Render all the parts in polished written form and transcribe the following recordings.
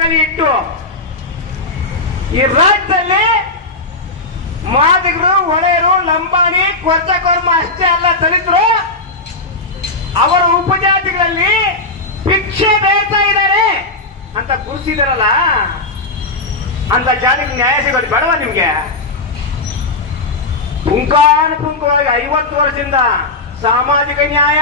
ದಾಖಲೆ ಇಟ್ಟು ಈ ರಾಜ್ಯದಲ್ಲಿ ಮಾದಿಗರು, ಒಳೆಯರು, ಲಂಬಾಣಿ, ಕೊರ್ಚಕೊರ್ಮ ಅಷ್ಟೇ ಅಲ್ಲ ದಲಿತರು ಅವರ ಉಪಜಾತಿಗಳಲ್ಲಿ ಭಿಕ್ಷೆ ಬೇಡ್ತಾ ಇದ್ದಾರೆ ಅಂತ ಗುರುಸಿದಾರಲ್ಲ, ಅಂತ ಜಾತಿಗೆ ನ್ಯಾಯ ಸಿಗೋದು ಬೇಡವಾ ನಿಮ್ಗೆ? ಪುಂಖಾನುಪುಂಖವಾಗಿ 50 ವರ್ಷದಿಂದ ಸಾಮಾಜಿಕ ನ್ಯಾಯ,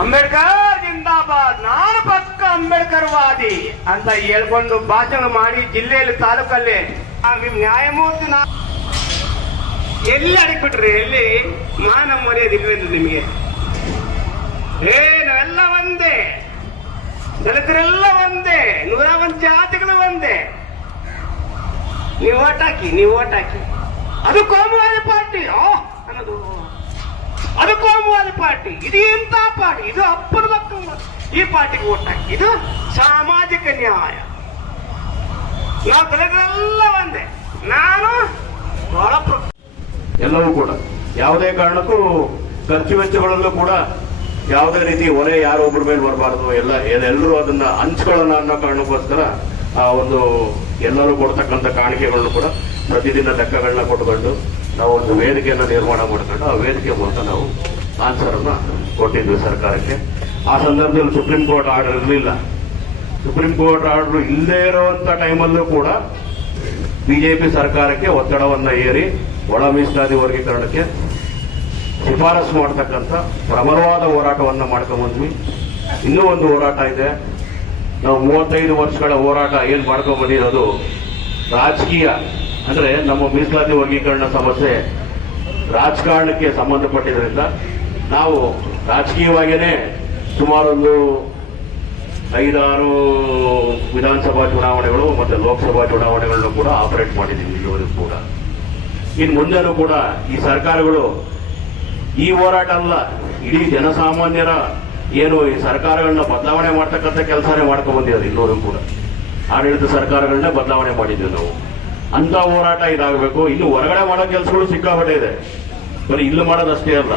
ಅಂಬೇಡ್ಕರ್ ಜಿಂದಾಬಾದ್, ನಾನು ಪಕ್ಕ ಅಂಬೇಡ್ಕರ್ ವಾದಿ ಅಂತ ಹೇಳ್ಕೊಂಡು ಭಾಷಣ ಮಾಡಿ ಜಿಲ್ಲೆಯಲ್ಲಿ, ತಾಲೂಕಲ್ಲಿ ನ್ಯಾಯಮೂರ್ತಿ ಎಲ್ಲಿ ಅಡಕ್ಬಿಟ್ರಿ? ಎಲ್ಲಿ ಮಾನ ಮರ್ಯಾದೆ ಇಲ್ವೇನ್ರಿ ನಿಮಗೆ? ನಾವೆಲ್ಲ ಒಂದೇ, ದಲಿತರೆಲ್ಲ ಒಂದೇ, 101 ಜಾತಿಗಳು ಒಂದೇ. ನೀವು ಓಟ್ ಹಾಕಿ. ಅದು ಕೋಮುವಾದಿ ಪಾರ್ಟಿ ಅನ್ನೋದು, ಅದು ಕೋಮುವಾದಿ ಪಾರ್ಟಿ, ಇದು ಇಂಥ ಪಾರ್ಟಿ, ಇದು ಅಪ್ಪನ ಮಕ್ಕಳು, ಈ ಪಾರ್ಟಿಗೆ ಓಟ್ ಹಾಕಿ. ಇದು ಸಾಮಾಜಿಕ ನ್ಯಾಯ. ನಾವು ದಲಿತರೆಲ್ಲ ಒಂದೇ. ನಾನು ಎಲ್ಲವೂ ಕೂಡ ಯಾವುದೇ ಕಾರಣಕ್ಕೂ ಖರ್ಚು ವೆಚ್ಚಗಳಲ್ಲೂ ಕೂಡ ಯಾವುದೇ ರೀತಿ ಹೊರೆ ಯಾರೊಬ್ಬರ ಮೇಲೆ ಬರಬಾರದು. ಎಲ್ಲರೂ ಅದನ್ನ ಹಂಚ್ಕೊಳ್ಳೋಣ ಅನ್ನೋ ಕಾರಣಕ್ಕೋಸ್ಕರ ಆ ಒಂದು ಎಲ್ಲರೂ ಕೊಡ್ತಕ್ಕಂಥ ಕಾಣಿಕೆಗಳನ್ನು ಕೂಡ ಪ್ರತಿದಿನ ಲೆಕ್ಕಗಳನ್ನ ಕೊಟ್ಕೊಂಡು ನಾವು ಒಂದು ವೇದಿಕೆಯನ್ನು ನಿರ್ಮಾಣ ಮಾಡ್ಕೊಂಡು ಆ ವೇದಿಕೆ ಮೂಲಕ ನಾವು ಆನ್ಸರ್ ಅನ್ನ ಕೊಟ್ಟಿದ್ವಿ ಸರ್ಕಾರಕ್ಕೆ. ಆ ಸಂದರ್ಭದಲ್ಲಿ ಸುಪ್ರೀಂ ಕೋರ್ಟ್ ಆರ್ಡರ್ ಇರಲಿಲ್ಲ. ಸುಪ್ರೀಂ ಕೋರ್ಟ್ ಆರ್ಡರ್ ಇಲ್ಲದೇ ಇರುವಂತ ಟೈಮಲ್ಲೂ ಕೂಡ ಬಿಜೆಪಿ ಸರ್ಕಾರಕ್ಕೆ ಒತ್ತಡವನ್ನ ಏರಿ ಒಳ ಮೀಸಲಾತಿ ವರ್ಗೀಕರಣಕ್ಕೆ ಶಿಫಾರಸು ಮಾಡತಕ್ಕಂಥ ಪ್ರಬಲವಾದ ಹೋರಾಟವನ್ನ ಮಾಡ್ಕೊಂಡ್ಬಂದ್ವಿ. ಇನ್ನೂ ಒಂದು ಹೋರಾಟ ಇದೆ. ನಾವು 35 ವರ್ಷಗಳ ಹೋರಾಟ ಏನ್ ಮಾಡ್ಕೊಂಡ್ ಬಂದಿರೋದು ರಾಜಕೀಯ ಅಂದ್ರೆ ನಮ್ಮ ಮೀಸಲಾತಿ ವರ್ಗೀಕರಣ ಸಮಸ್ಯೆ ರಾಜಕಾರಣಕ್ಕೆ ಸಂಬಂಧಪಟ್ಟಿದ್ರಿಂದ ನಾವು ರಾಜಕೀಯವಾಗಿಯೇ ಸುಮಾರೊಂದು 5-6 ವಿಧಾನಸಭಾ ಚುನಾವಣೆಗಳು ಮತ್ತೆ ಲೋಕಸಭಾ ಚುನಾವಣೆಗಳನ್ನು ಕೂಡ ಆಪರೇಟ್ ಮಾಡಿದ್ದೀವಿ ಇಲ್ಲಿವರೆಗೂ ಕೂಡ. ಇನ್ನು ಮುಂದೆನೂ ಕೂಡ ಈ ಸರ್ಕಾರಗಳು ಈ ಹೋರಾಟ ಅಲ್ಲ, ಇಡೀ ಜನಸಾಮಾನ್ಯರ ಏನು ಈ ಸರ್ಕಾರಗಳನ್ನ ಬದಲಾವಣೆ ಮಾಡ್ತಕ್ಕಂಥ ಕೆಲಸನೇ ಮಾಡ್ಕೊಂಡ್ ಬಂದಿದ್ದಾರೆ. ಇಲ್ಲಿವರೆಗೂ ಕೂಡ ಆಡಳಿತ ಸರ್ಕಾರಗಳನ್ನ ಬದಲಾವಣೆ ಮಾಡಿದ್ವಿ ನಾವು. ಅಂತ ಹೋರಾಟ ಇದಾಗಬೇಕು. ಇನ್ನು ಹೊರಗಡೆ ಮಾಡೋ ಕೆಲಸಗಳು ಸಿಕ್ಕಾಪಟ್ಟೆ ಇದೆ, ಬರೀ ಇಲ್ಲಿ ಮಾಡೋದಷ್ಟೇ ಅಲ್ಲ.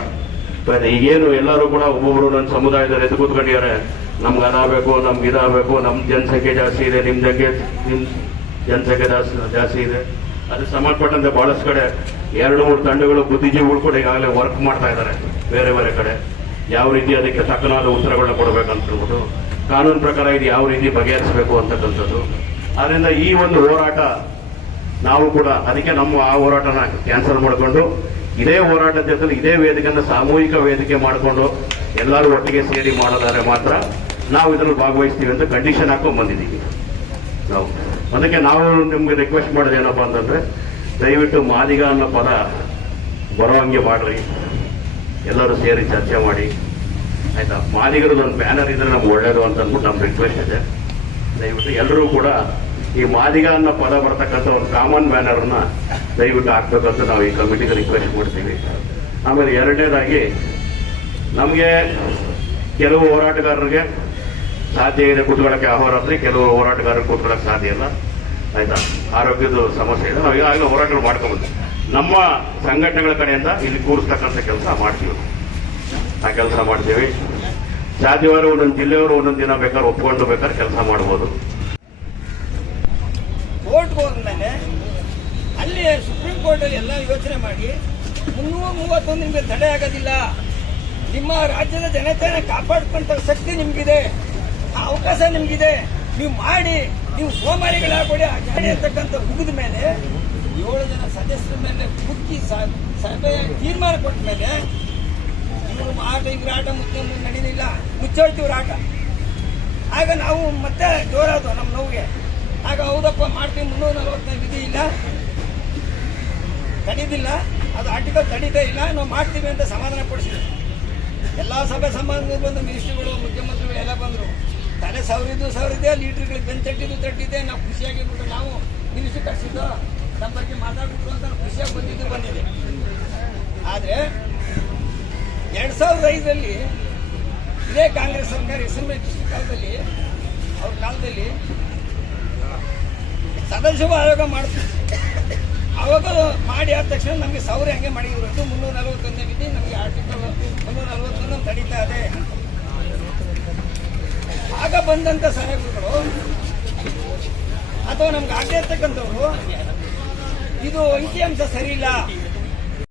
ಈಗೇನು ಎಲ್ಲರೂ ಕೂಡ ಒಬ್ಬೊಬ್ರು ನನ್ನ ಸಮುದಾಯದಲ್ಲಿ ಎದ್ದು ಕೂತ್ಕೊಂಡಿದ್ದಾರೆ, ನಮ್ಗೆ ಅದಾಗಬೇಕು, ನಮ್ಗೆ ಇದಾಗಬೇಕು, ನಮ್ ಜನಸಂಖ್ಯೆ ಜಾಸ್ತಿ ಇದೆ, ನಿಮ್ ಜನಸಂಖ್ಯೆ ಜಾಸ್ತಿ ಇದೆ. ಅದಕ್ಕೆ ಸಂಬಂಧಪಟ್ಟಂತೆ ಬಹಳಷ್ಟು ಕಡೆ 2-3 ತಂಡಗಳು ಬುದ್ಧಿಜೀವಿಗಳು ಕೂಡ ಈಗಾಗಲೇ ವರ್ಕ್ ಮಾಡ್ತಾ ಇದ್ದಾರೆ ಬೇರೆ ಬೇರೆ ಕಡೆ. ಯಾವ ರೀತಿ ಅದಕ್ಕೆ ತಕ್ಕನಾದ ಉತ್ತರಗಳನ್ನ ಕೊಡಬೇಕಂತ ಹೇಳ್ಬಿಟ್ಟು ಕಾನೂನು ಪ್ರಕಾರ ಇದು ಯಾವ ರೀತಿ ಬಗೆಹರಿಸಬೇಕು ಅಂತಕ್ಕಂಥದ್ದು. ಆದ್ರಿಂದ ಈ ಒಂದು ಹೋರಾಟ ನಾವು ಕೂಡ ಅದಕ್ಕೆ ನಮ್ಮ ಆ ಹೋರಾಟನ ಕ್ಯಾನ್ಸಲ್ ಮಾಡಿಕೊಂಡು ಇದೇ ಹೋರಾಟದ ಜೊತೆ ಇದೇ ವೇದಿಕೆಯನ್ನು ಸಾಮೂಹಿಕ ವೇದಿಕೆ ಮಾಡಿಕೊಂಡು ಎಲ್ಲರೂ ಒಟ್ಟಿಗೆ ಸೇರಿ ಮಾಡೋದಾದ್ರೆ ಮಾತ್ರ ನಾವು ಇದರಲ್ಲಿ ಭಾಗವಹಿಸ್ತೀವಿ ಅಂತ ಕಂಡೀಷನ್ ಹಾಕೊಂಡು ಬಂದಿದ್ದೀವಿ ನಾವು. ಅದಕ್ಕೆ ನಾವು ನಿಮ್ಗೆ ರಿಕ್ವೆಸ್ಟ್ ಮಾಡೋದು ಏನಪ್ಪಾ ಅಂತಂದ್ರೆ, ದಯವಿಟ್ಟು ಮಾದಿಗ ಅನ್ನೋ ಪದ ಬರೋ ಹಂಗೆ ಮಾಡ್ರಿ, ಎಲ್ಲರೂ ಸೇರಿ ಚರ್ಚೆ ಮಾಡಿ ಆಯ್ತಾ. ಮಾದಿಗರದ್ದು ಒಂದು ಬ್ಯಾನರ್ ಇದ್ರೆ ನಮ್ಗೆ ಒಳ್ಳೇದು ಅಂತ ಅಂದ್ಬಿಟ್ಟು ನಮ್ಮ ರಿಕ್ವೆಸ್ಟ್ ಇದೆ. ದಯವಿಟ್ಟು ಎಲ್ಲರೂ ಕೂಡ ಈ ಮಾದಿಗ ಅನ್ನೋ ಪದ ಬರ್ತಕ್ಕಂಥ ಒಂದು ಕಾಮನ್ ಬ್ಯಾನರ್ನ ದಯವಿಟ್ಟು ಹಾಕ್ಬೇಕಂತ ನಾವು ಈ ಕಮಿಟಿಗೆ ರಿಕ್ವೆಸ್ಟ್ ಮಾಡ್ತೀವಿ. ಆಮೇಲೆ ಎರಡನೇದಾಗಿ, ನಮಗೆ ಕೆಲವು ಹೋರಾಟಗಾರರಿಗೆ ಸಾಧ್ಯ ಇದೆ ಕೂತ್ಕೊಳ್ಳೋಕ್ಕೆ ಅಹೋರಾತ್ರಿ, ಕೆಲವು ಹೋರಾಟಗಾರರಿಗೆ ಕೂತ್ಕೊಳ್ಳೋಕೆ ಸಾಧ್ಯ ಇಲ್ಲ ಆಯ್ತಾ. ಆರೋಗ್ಯದ ಸಮಸ್ಯೆ ಇದೆ. ನಾವು ಈಗಾಗಲೇ ಹೋರಾಟಗಳು ಮಾಡ್ಕೊಂಡ್ಬಂದ್ವಿ. ನಮ್ಮ ಸಂಘಟನೆಗಳ ಕಡೆಯಿಂದ ಇಲ್ಲಿ ಕೂರಿಸ್ತಕ್ಕಂಥ ಕೆಲಸ ಮಾಡ್ತೀವಿ. ಆ ಕೆಲಸ ಮಾಡ್ತೀವಿ. ಸಾಧ್ಯವಾದ್ರೆ ಒಂದೊಂದು ಜಿಲ್ಲೆಯವರು ಒಂದೊಂದು ದಿನ ಬೇಕಾದ್ರೆ ಒಪ್ಕೊಂಡು ಬೇಕಾದ್ರೆ ಕೆಲಸ ಮಾಡ್ಬೋದು. ಕೋರ್ಟ್ಗೆ ಹೋದ್ಮೇಲೆ ಅಲ್ಲಿ ಸುಪ್ರೀಂ ಕೋರ್ಟ್ ಅಲ್ಲಿ ಎಲ್ಲ ಯೋಚನೆ ಮಾಡಿ 331 ನಿಮ್ಗೆ ತಡೆ ಆಗೋದಿಲ್ಲ, ನಿಮ್ಮ ರಾಜ್ಯದ ಜನತೆಯನ್ನು ಕಾಪಾಡ್ಕೊಂತ ಶಕ್ತಿ ನಿಮ್ಗಿದೆ, ಆ ಅವಕಾಶ ನಿಮ್ಗಿದೆ, ನೀವು ಮಾಡಿ, ನೀವು ಸೋಮಾರಿಗಳಾಗ್ಬೇಡಿ ಅಂತಕ್ಕಂಥ ಮುಗಿದ ಮೇಲೆ 7 ಜನ ಸದಸ್ಯರ ಮೇಲೆ ಕುಕ್ಕಿ ಸಭೆಯ ತೀರ್ಮಾನ ಕೊಟ್ಟ ಮೇಲೆ ಇವರು ಆಟ ಇವ್ರ ಆಟ ನಡೀಲಿಲ್ಲ, ಮುಚ್ಚೋಳ್ತೀವ್ರ ಆಟ. ಆಗ ನಾವು ಮತ್ತೆ ಜೋರಾದವು ನಮ್ಮ ನೋವಿಗೆ. ಆಗ ಹೌದಪ್ಪ ಮಾಡ್ತೀವಿ, 345 ವಿಧಿ ಇಲ್ಲ, ತಡೀದಿಲ್ಲ, ಅದು ಆರ್ಟಿಕಲ್ ತಡೀದೇ ಇಲ್ಲ, ನಾವು ಮಾಡ್ತೀವಿ ಅಂತ ಸಮಾಧಾನ ಪಡಿಸಿದ್ರು. ಎಲ್ಲ ಸಭೆ ಸಮಾಧಾನ ಬಂದು ಮಿನಿಸ್ಟ್ರಿಗಳು, ಮುಖ್ಯಮಂತ್ರಿಗಳು ಎಲ್ಲ ಬಂದರು. ತಲೆ ಸವರಿದ್ದೆ, ಲೀಡರ್ಗಳಿಗೆ ಬೆಂಚ್ ತಟ್ಟಿದ್ದೆ. ನಾವು ಖುಷಿಯಾಗಿಬಿಟ್ಟು ನಾವು ಮಿನಿಸ್ಟ್ರಿ ಕಳಿಸಿದ್ದು, ನಮ್ಮ ಬಗ್ಗೆ ಮಾತಾಡ್ಬಿಟ್ರು ಅಂತ ಖುಷಿಯಾಗಿ ಬಂದಿದೆ. ಆದರೆ 2005ರಲ್ಲಿ ಇದೇ ಕಾಂಗ್ರೆಸ್ ಸರ್ಕಾರ ಕಾಲದಲ್ಲಿ, ಅವ್ರ ಕಾಲದಲ್ಲಿ ಸದಸ್ಯ ಆಯೋಗ ಮಾಡ್ತೀವಿ. ಅವಾಗ ಮಾಡಿ ಆದ ತಕ್ಷಣ ನಮಗೆ ಸೌರಿ ಹಂಗೆ ಮಾಡಿದ್ರು. 341 ವಿಧಿ ನಮಗೆ ಆರ್ಟಿಕಲ್ 341 ತಡೀತಾ ಇದೆ. ಆಗ ಬಂದಂತ ಸಾಹೇಬರುಗಳು ಅಥವಾ ನಮ್ಗೆ ಆಗದೆ ಇರ್ತಕ್ಕಂಥವ್ರು ಇದು ಅಂಕಿಅಂಶ ಸರಿ ಇಲ್ಲ,